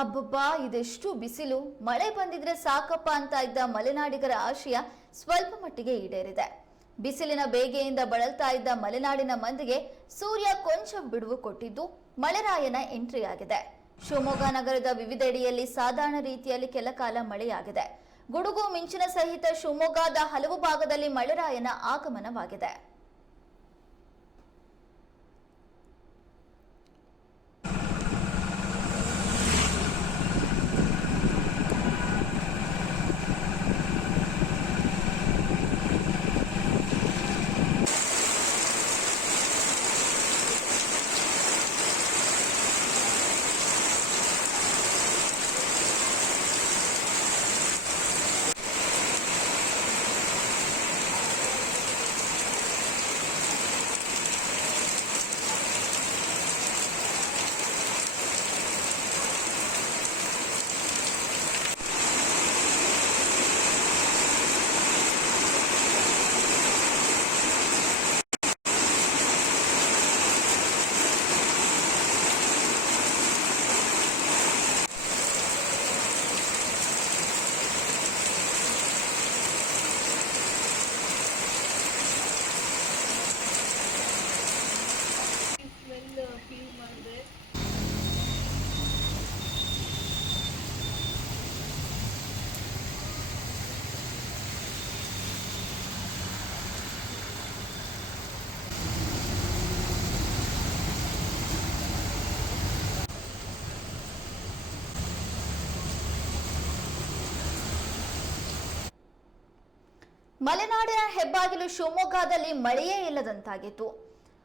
ಅಬ್ಬಬ್ಬಾ, ಇದೆಷ್ಟು ಬಿಸಿಲು, ಮಳೆ ಬಂದಿದ್ರೆ ಸಾಕಪ್ಪ ಅಂತ ಇದ್ದ ಮಲೆನಾಡಿಗರ ಆಶಯ ಸ್ವಲ್ಪ ಮಟ್ಟಿಗೆ ಈಡೇರಿದೆ. ಬಿಸಿಲಿನ ಬೇಗೆಯಿಂದ ಬಳಲ್ತಾ ಇದ್ದ ಮಲೆನಾಡಿನ ಮಂದಿಗೆ ಸೂರ್ಯ ಕೊಂಚ ಬಿಡುವು ಕೊಟ್ಟಿದ್ದು ಮಳೆರಾಯನ ಎಂಟ್ರಿ ಆಗಿದೆ. ಶಿವಮೊಗ್ಗ ನಗರದ ವಿವಿಧೆಡೆಯಲ್ಲಿ ಸಾಧಾರಣ ರೀತಿಯಲ್ಲಿ ಕೆಲ ಕಾಲ ಮಳೆಯಾಗಿದೆ. ಗುಡುಗು, ಮಿಂಚಿನ ಸಹಿತ ಶಿವಮೊಗ್ಗದ ಹಲವು ಭಾಗದಲ್ಲಿ ಮಳೆರಾಯನ ಆಗಮನವಾಗಿದೆ. ಮಲೆನಾಡಿನ ಹೆಬ್ಬಾಗಿಲು ಶಿವಮೊಗ್ಗದಲ್ಲಿ ಮಳೆಯೇ ಇಲ್ಲದಂತಾಗಿತ್ತು.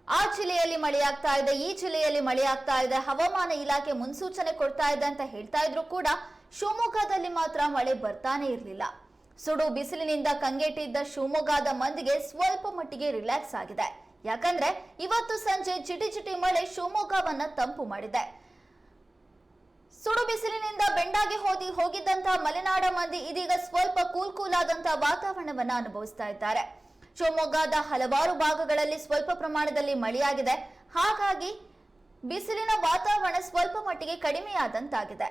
ಆ ಜಿಲ್ಲೆಯಲ್ಲಿ ಮಳೆಯಾಗ್ತಾ ಇದೆ, ಈ ಜಿಲ್ಲೆಯಲ್ಲಿ ಮಳೆಯಾಗ್ತಾ ಇದೆ, ಹವಾಮಾನ ಇಲಾಖೆ ಮುನ್ಸೂಚನೆ ಕೊಡ್ತಾ ಇದೆ ಅಂತ ಹೇಳ್ತಾ ಇದ್ರು ಕೂಡ ಶಿವಮೊಗ್ಗದಲ್ಲಿ ಮಾತ್ರ ಮಳೆ ಬರ್ತಾನೆ ಇರಲಿಲ್ಲ. ಸುಡು ಬಿಸಿಲಿನಿಂದ ಕಂಗೆಟ್ಟಿದ್ದ ಶಿವಮೊಗ್ಗದ ಮಂದಿಗೆ ಸ್ವಲ್ಪ ಮಟ್ಟಿಗೆ ರಿಲ್ಯಾಕ್ಸ್ ಆಗಿದೆ. ಯಾಕಂದ್ರೆ ಇವತ್ತು ಸಂಜೆ ಚಿಟಿ ಚಿಟಿ ಮಳೆ ಶಿವಮೊಗ್ಗವನ್ನ ತಂಪು ಮಾಡಿದೆ. ಸುಡು ಬಿಸಿಲಿನಿಂದ ಬೆಂಡಾಗಿ ಹೋದಿ ಹೋಗಿದ್ದಂತಹ ಮಲೆನಾಡ ಮಂದಿ ಇದೀಗ ಸ್ವಲ್ಪ ಕೂಲ್ ಕೂಲ್ ಆದಂತ ವಾತಾವರಣವನ್ನ ಅನುಭವಿಸ್ತಾ ಇದ್ದಾರೆ. ಶಿವಮೊಗ್ಗದ ಹಲವಾರು ಭಾಗಗಳಲ್ಲಿ ಸ್ವಲ್ಪ ಪ್ರಮಾಣದಲ್ಲಿ ಮಳೆಯಾಗಿದೆ. ಹಾಗಾಗಿ ಬಿಸಿಲಿನ ವಾತಾವರಣ ಸ್ವಲ್ಪ ಮಟ್ಟಿಗೆ ಕಡಿಮೆಯಾದಂತಾಗಿದೆ.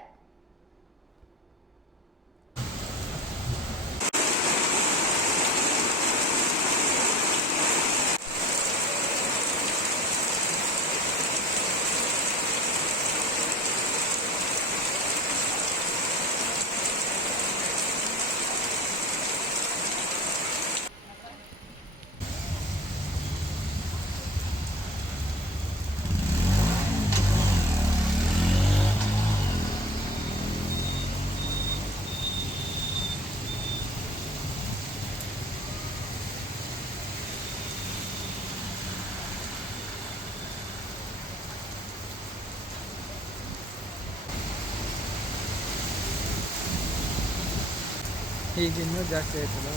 ಈಗ ದಿನ ಜಾಸ್ತಿ ಆಯ್ತಲ್ಲ?